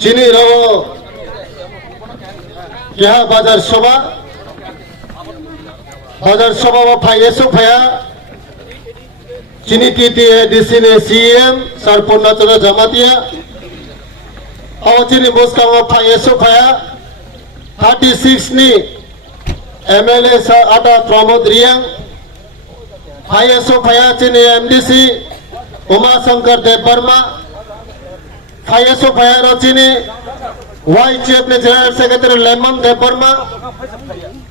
চিনি রহ क्या बाजार सभा में फाइएसो फाया चीनी टीटी डीसी ने सीएम सर पूर्णचंद्र जमातिया और चीनी मुस्का में फाइएसो फाया 36 नी एमएलए सर आटा प्रमोद रियांग फाइएसो फाया चीनी एमडीसी उमाशंकर देव वर्मा फाइएसो फाया रचीनी वाई चीफ ने जनरल सेक्रेटरी लेमन देव वर्मा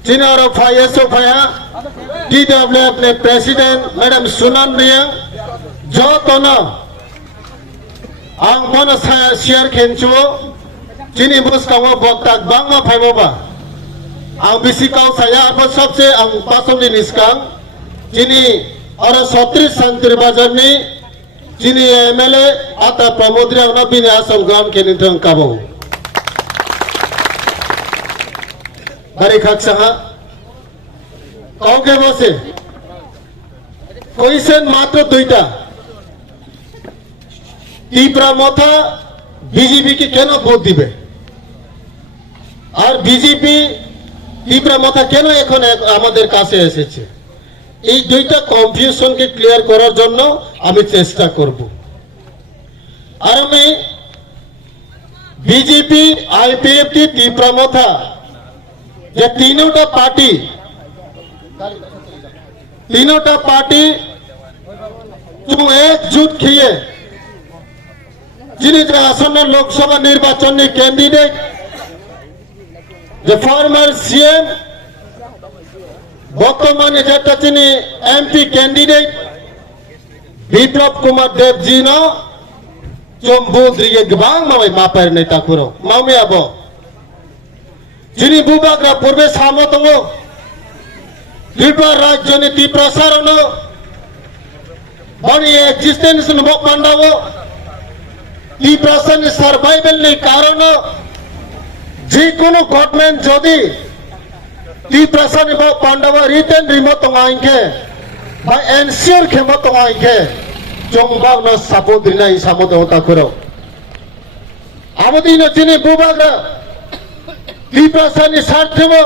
चीन और फाइएसओ फाया टीडब्ल्यूएफ ने प्रेसिडेंट मैडम सुनन रियांग जो तो न आंग मन शेयर खेंचो चीनी मुस्कांगो बक्ता बांगमा फाइमोबा आंग बिसिकाव साया अब सबसे आंग पासोंनि निस्कां चीनी और 36 शांतिर बाजार नि चीनी एमएलए आता प्रमोद रियांग न बिनि आसाम ग्राउंड के निथं काबो बारी खाकसाहा काउके बसे क्वेश्चन मात्र दुईटा तीव्रा मथा बीजेपी की केन भोट दिबे और बीजेपी तीव्रा मथा केन এখন আমাদের কাছে এসেছে এই দুইটা কনফিউশন কে ক্লিয়ার করার জন্য আমি চেষ্টা করব আর আমি बीजेपी आईपीएफटी तीव्रा मथा ये तीनों पार्टी तुम एकजुट किए जिन्हें आसन्न लोकसभा निर्वाचन कैंडिडेट जो फॉर्मर सीएम बर्तमान चीनी एमपी कैंडिडेट विप्लव कुमार देव जी नो जों बुद्रिये गोबां मावै मापार नेता खुरो मावमे आबो जिनी बुबाग्रा पूर्वे सामो दङ त्रिपुरा राज्यनि प्रसारण बड़ी एक्जिस्टेंस नो पांडावो त्रिपुरानि सार्वाइवल नि कारण जे कोनो गवर्नमेंट जदि त्रिपुरानि पांडाव रिटर्न रिमोट आइके बा एनसीआर खेमत आइके जोंबाग न सापोद्रिना सामो दङ ताकुरो आबदिनो जिनी बुबाग्रा त्रिपुरानि सार्थेमो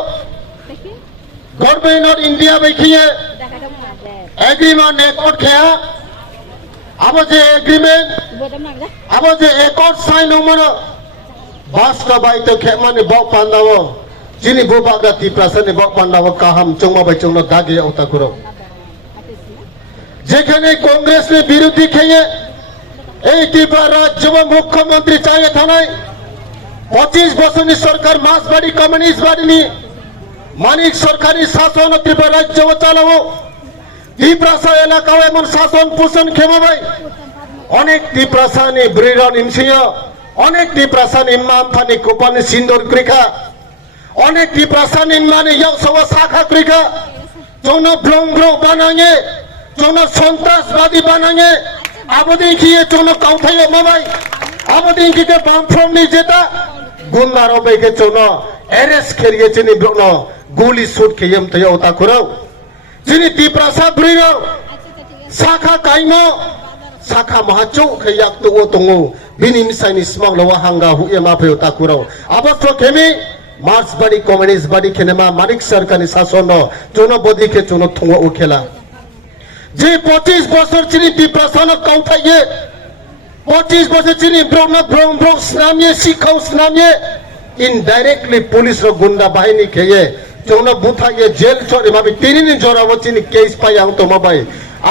गवर्नमेंट ऑफ इंडिया बैठिए एग्रीमेंट एकॉर्ड खेया अब जे एग्रीमेंट अब जे एकॉर्ड साइन होमनो बास्का बाई तो खेमानि बक पांडावो जिनि बुबागा त्रिपुरानि बक पांडावो काहाम चंगमा बाई चंगनो दागे उताकुरो जेखाने कांग्रेस ने विरोधी खेये এই ত্রিপুরা রাজ্য মুখ্যমন্ত্রী চাইয়ে থানায় 25 বছরের সরকার মাসবাড়ি কমিউনিস্ট বাড়িনি মানিক সরকারি শাসন ত্রিপুরা রাজ্য চালাবো ত্রিপুরা এলাকাও এমন শাসন পোষণ খেমাবাই অনেক ত্রিপুরানি ব্রিরন ইনসিয় অনেক ত্রিপুরানি ইমাম ফানি কোপানি সিন্দুর ক্রিকা অনেক ত্রিপুরানি ইমানি ইয়াসওয়া শাখা ক্রিকা जोनो ब्लং ब्लং বানাঙে जोनो সন্ত্রাসবাদী বানাঙে আবদিন কিয়ে जोनो কাউথাইও মাবাই आबदिन की के बामफ्रम नहीं जेता गुन्नारो बेके चोनो एरेस खेरिए चिनी ब्रोनो गोली शूट के यम तयो उता कुरो चिनी त्रिपुरा ब्रिरो साखा काइमो साखा महाचो के याक तो तंगो बिनि मिसाइनि स्मांग लवा हांगा हुए माफे उता कुरो अबस्त्र केमी मार्च बाडी कम्युनिस्ट बाडी खेनेमा मानिक सरकारनि शासन चोनो बदी के चोनो थंगो उखेला जे 25 বছর चिनी त्रिपुरा न काउथाइए 25 বছর চিনি ব্রহ্ম স্নামিয়ে শিক্ষাও স্নামিয়ে ইনডাইরেক্টলি পুলিশ র গুন্ডা বাহিনী খেয়ে চৌন বুথাইয়ে জেল ছড়ে মাবি তিনিনি জরাবো চিনি কেস পাই আং তো মাবাই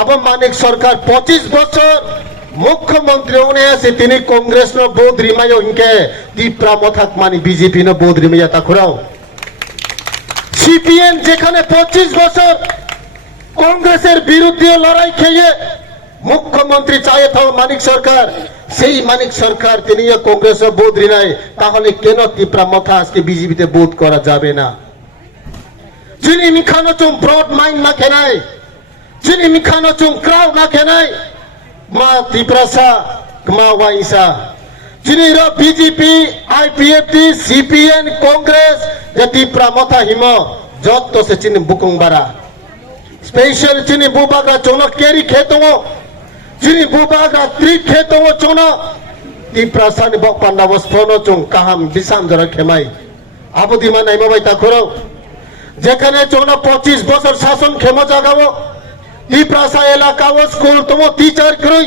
আব মানিক সরকার 25 বছর মুখ্যমন্ত্রী উনি আছে তিনি কংগ্রেস র বোধ রিমায়ো ইনকে ত্রিপুরা মথাক মানি বিজেপি র বোধ রিমায়া তাকুরাও সিপিএম যেখানে 25 বছর কংগ্রেসের বিরুদ্ধে লড়াই খেয়ে মুখ্যমন্ত্রী চাইয়ে থাও মানিক সরকার সেই মানিক সরকার তিনি কংগ্রেসের বোধ রিনায় তাহলে কেন ত্রিপুরা মথা আজকে বিজেপিতে বোধ করা যাবে না যিনি মিখানো চুম ব্রড মাইন্ড না খেনায় যিনি মিখানো চুম ক্রাউড না খেনায় মা ত্রিপুরা সা মা ওয়াইসা যিনি র বিজেপি আইপিএফটি সিপিএন কংগ্রেস যে ত্রিপুরা মথা হিম যত সে চিনি বুকুংবারা स्पेशल चिनी बुबाग्रा चोनो केरी खेतो चिनी बुबाग्रा त्रि खेतो चोनो ti prasani bok panda was pono chung kaham bisam jara khemai abo di manai mabai ta khoro যেখানে 25 বছর শাসন ক্ষমতা গাবো ত্রিপ্রাসা এলাকাও স্কুল তোমা টিচার কই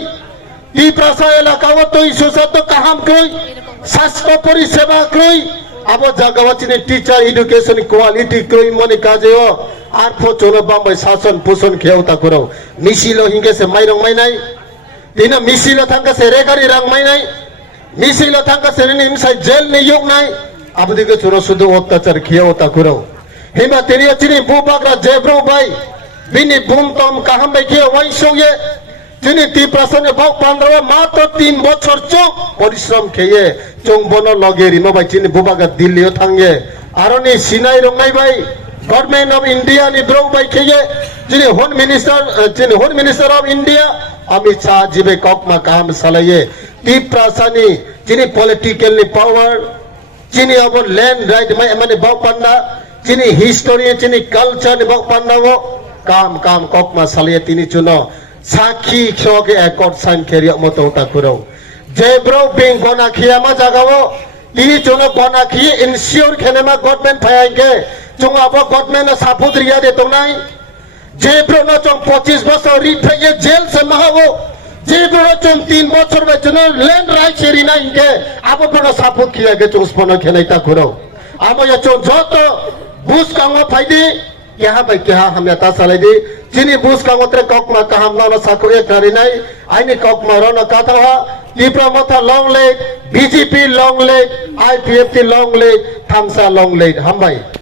ত্রিপ্রাসা এলাকাও তুই সুসত কাহাম কই স্বাস্থ্য পরিষেবা কই আবো জাগাওয়াচিনি টিচার এডুকেশন কোয়ালিটি কই মনে কাজেও আর ফচনো বাম্বাই শাসন পোষণ খেউতা করো মিছিল হিংগেছে মাইরং মাইনাই দিনা মিছিল থাঙ্গাছে রেগারি রাং মাইনাই মিছিল থাঙ্গাছে নিমসাই জেল নিয়োগ নাই আবদিকে চুরো শুধু অত্যাচার খেউতা করো হিমা তেরিয়া চিনি বুবাগরা জেব্রো বাই বিনি বুমতম কাহাম বাই খেয়ে ওয়াইসোয়ে চিনি ত্রিপ্রাসনে বাউ পান্ডাওয়া মাত্র 3 বছর চোখ পরিশ্রম খেয়ে চং বন লগে রিমা বাই চিনি বুবাগা দিল্লিও থাঙ্গে আরনি সিনাই রংনাই বাই গভর্নমেন্ট অফ ইন্ডিয়া নি ব্রো বাই খেয়ে চিনি home minister of India Amit Shah জিবে ককমা কাহাম সালাইয়ে ত্রিপ্রাসানি চিনি পলিটিক্যাল নি পাওয়ার চিনি অব ল্যান্ড রাইট মানে বাউ পান্ডা চিনি হিস্টোরি চিনি কালচার নি বাউ পান্ডাও কাম কাম ককমা সালিয়ে তিনি চুনো সাক্ষী খোগে একট সাইন খেরিয়া মতো তা করো জেব্রো বিং গনা খিয়ামা জাগাও তিনি চুনো গনা খি ইনসিওর খেনেমা গভর্নমেন্ট ফায়াইগে চুং আবো গভর্নমেন্ট সাপোর্ট রিয়া দে তোনাই জেব্রো না চং 25 বছর রিফাইয়ে জেল সে মাহাও জেব্রো চং 3 বছর বেচনো ল্যান্ড রাইট চেরি না ইনকে আবো বড় সাপোর্ট খিয়াগে চং স্পন খেনাইতা করো আমো या চং যত বুস কাঙ্গো ফাইদি यहाँ भाई क्या हम यता साले दी जिनी बुस का मतरे कॉकमा का हम ना साको एक नारी नहीं आइने कॉकमा रोना काता हुआ त्रिपुरा मथा long leg BJP long leg IPF की लॉन्ग लेग थामसा लॉन्ग लेग हम भाई